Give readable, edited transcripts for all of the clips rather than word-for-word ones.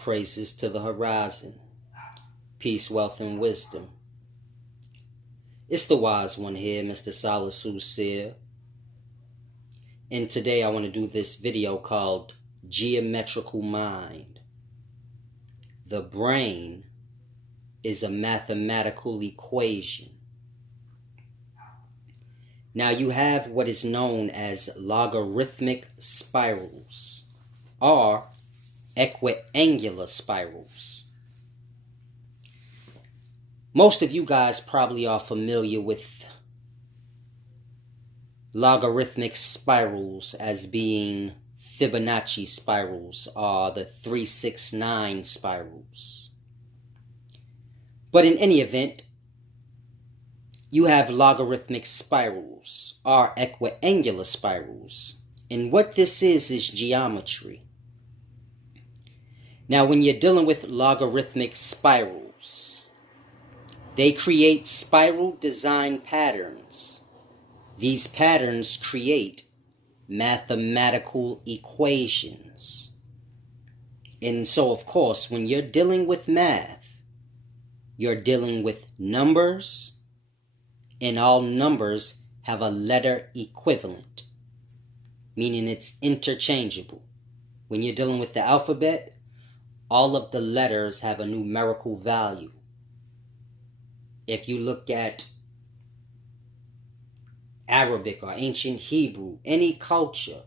praises to the horizon. Peace, wealth, and wisdom. It's the wise one here, Mr. Salisu Seer. And today I want to do this video called Geometrical Mind. The brain is a mathematical equation. Now you have what is known as logarithmic spirals or equiangular spirals. Most of you guys probably are familiar with logarithmic spirals as being Fibonacci spirals or the 369 spirals. But in any event, you have logarithmic spirals or equiangular spirals. And what this is geometry. Now, when you're dealing with logarithmic spirals, they create spiral design patterns. These patterns create mathematical equations. And so, of course, when you're dealing with math, you're dealing with numbers, and all numbers have a letter equivalent, meaning it's interchangeable. When you're dealing with the alphabet, all of the letters have a numerical value. If you look at Arabic or ancient Hebrew, any culture,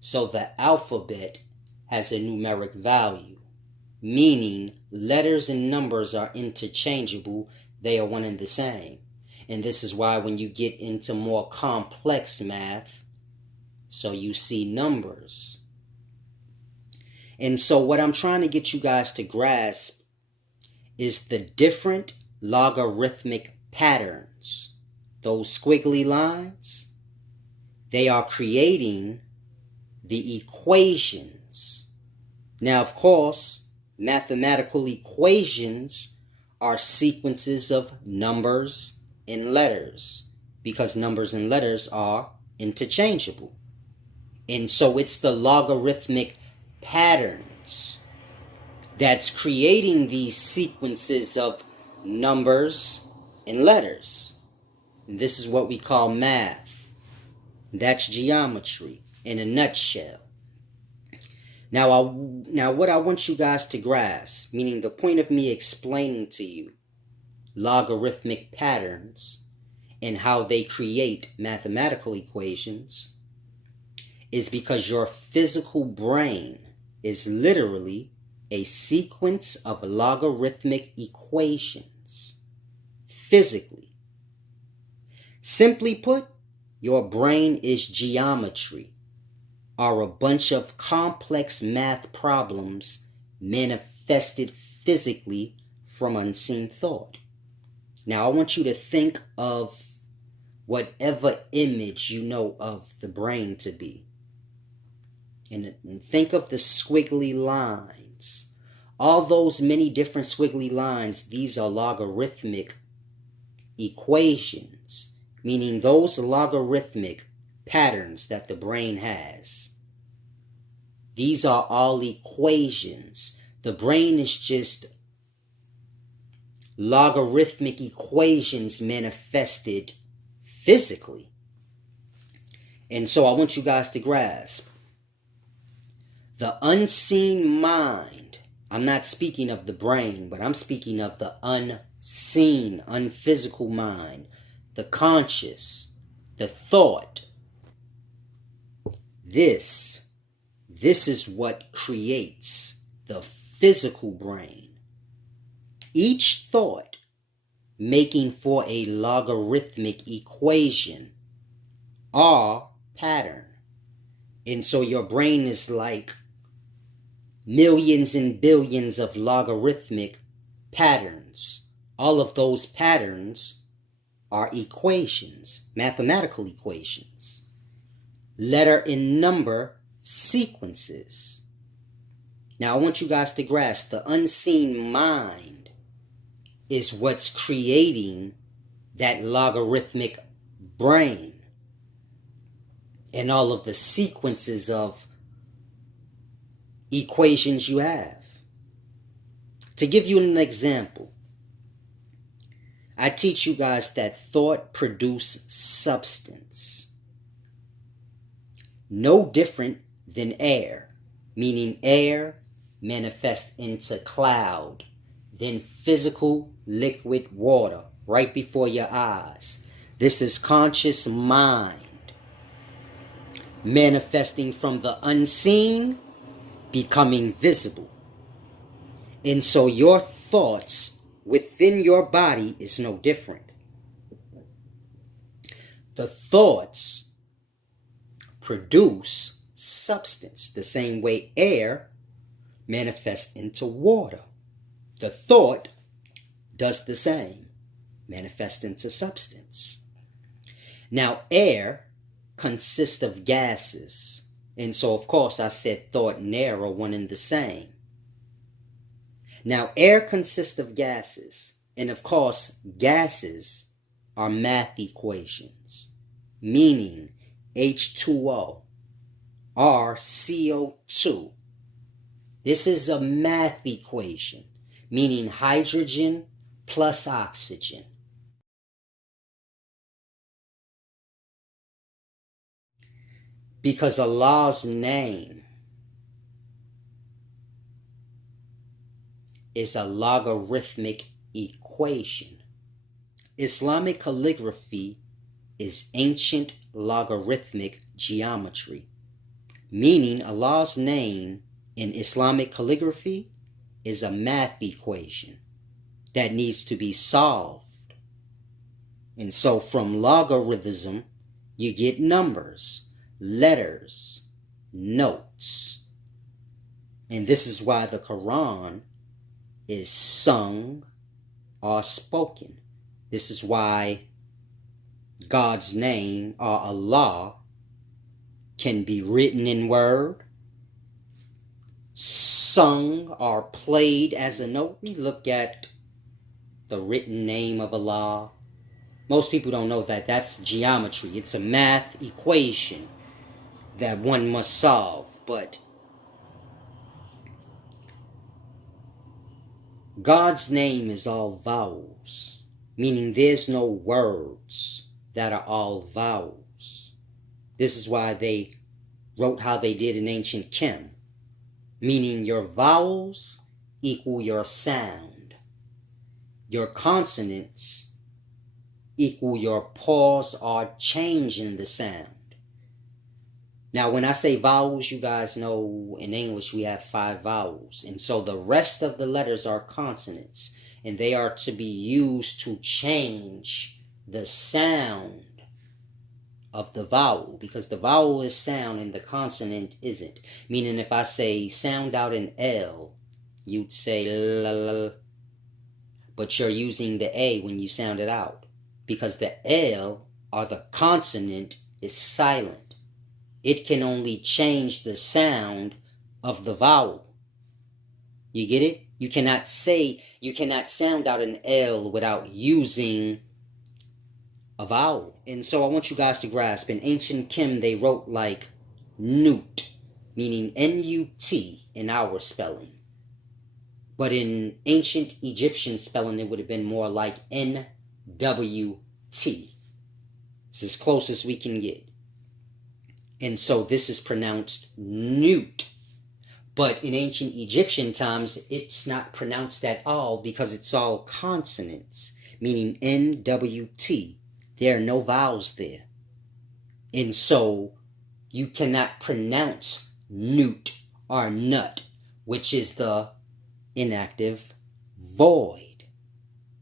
so the alphabet has a numeric value, meaning letters and numbers are interchangeable, they are one and the same. And this is why when you get into more complex math, so you see numbers. And so what I'm trying to get you guys to grasp is the different logarithmic patterns. Those squiggly lines, they are creating the equations. Now, of course, mathematical equations are sequences of numbers and letters because numbers and letters are interchangeable. And so it's the logarithmic patterns that's creating these sequences of numbers and letters. And this is what we call math. That's geometry in a nutshell. Now what I want you guys to grasp, meaning the point of me explaining to you logarithmic patterns and how they create mathematical equations, is because your physical brain is literally a sequence of logarithmic equations. Physically. Simply put, your brain is geometry, or a bunch of complex math problems manifested physically from unseen thought. Now, I want you to think of whatever image you know of the brain to be. And think of the squiggly lines. All those many different squiggly lines, these are logarithmic equations, meaning those logarithmic patterns that the brain has. These are all equations. The brain is just logarithmic equations manifested physically. And so I want you guys to grasp the unseen mind. I'm not speaking of the brain, but I'm speaking of the unseen, unphysical mind, the conscious, the thought. This is what creates the physical brain. Each thought making for a logarithmic equation or pattern. And so your brain is like millions and billions of logarithmic patterns. All of those patterns are equations, mathematical equations. Letter and number sequences. Now I want you guys to grasp the unseen mind is what's creating that logarithmic brain and all of the sequences of equations you have. To give you an example, I teach you guys that thought produces substance. No different than air, meaning air manifests into cloud, then physical liquid water right before your eyes. This is conscious mind manifesting from the unseen, becoming visible. And so your thoughts within your body is no different. The thoughts produce substance the same way air manifests into water. The thought does the same, manifests into substance. Now, air consists of gases. And so, of course, I said thought and air are one and the same. Now, air consists of gases. And of course, gases are math equations, meaning H2O, R CO2. This is a math equation, meaning hydrogen plus oxygen. Because Allah's name is a logarithmic equation. Islamic calligraphy is ancient logarithmic geometry, meaning Allah's name in Islamic calligraphy is a math equation that needs to be solved. And so from logarithm, you get numbers, letters, notes. And this is why the Quran is sung or spoken. This is why God's name, or Allah, can be written in word, sung or played as a note. We look at the written name of Allah. Most people don't know that that's geometry. It's a math equation that one must solve. But God's name is all vowels, meaning there's no words that are all vowels. This is why they wrote how they did in ancient Chem, meaning your vowels equal your sound. Your consonants equal your pause or change in the sound. Now, when I say vowels, you guys know in English we have 5 vowels. And so the rest of the letters are consonants. And they are to be used to change the sound of the vowel. Because the vowel is sound and the consonant isn't. Meaning if I say sound out an L, you'd say L. But you're using the A when you sound it out. Because the L, or the consonant, is silent. It can only change the sound of the vowel. You get it? You cannot sound out an L without using a vowel. And so I want you guys to grasp, in ancient Chem, they wrote like Newt, meaning N-U-T in our spelling. But in ancient Egyptian spelling, it would have been more like N-W-T. It's as close as we can get. And so this is pronounced Newt. But in ancient Egyptian times, it's not pronounced at all because it's all consonants, meaning N-W-T. There are no vowels there. And so you cannot pronounce Newt or nut, which is the inactive void.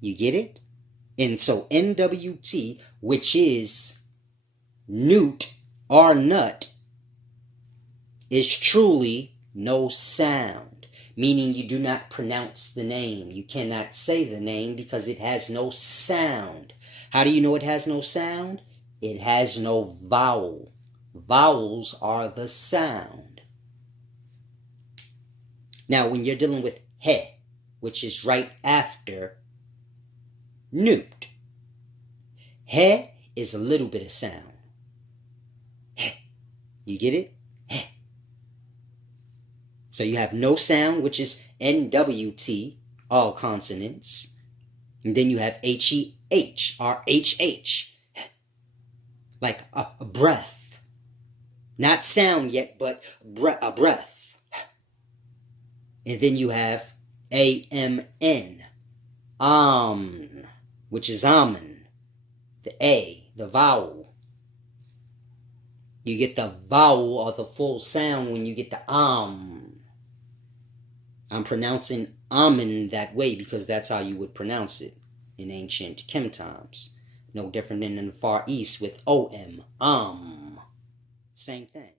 You get it? And so N-W-T, which is Newt or nut, is truly no sound, meaning you do not pronounce the name. You cannot say the name because it has no sound. How do you know it has no sound? It has no vowel. Vowels are the sound. Now, when you're dealing with he, which is right after newt, he is a little bit of sound. You get it? So you have no sound, which is NWT, all consonants. And then you have H-E-H, or H-H, like a breath. Not sound yet, but a breath. And then you have A-M-N, which is almond. The A, the vowel. You get the vowel or the full sound when you get the I'm pronouncing almond that way because that's how you would pronounce it in ancient Kim times. No different than in the Far East with O-M, Same thing.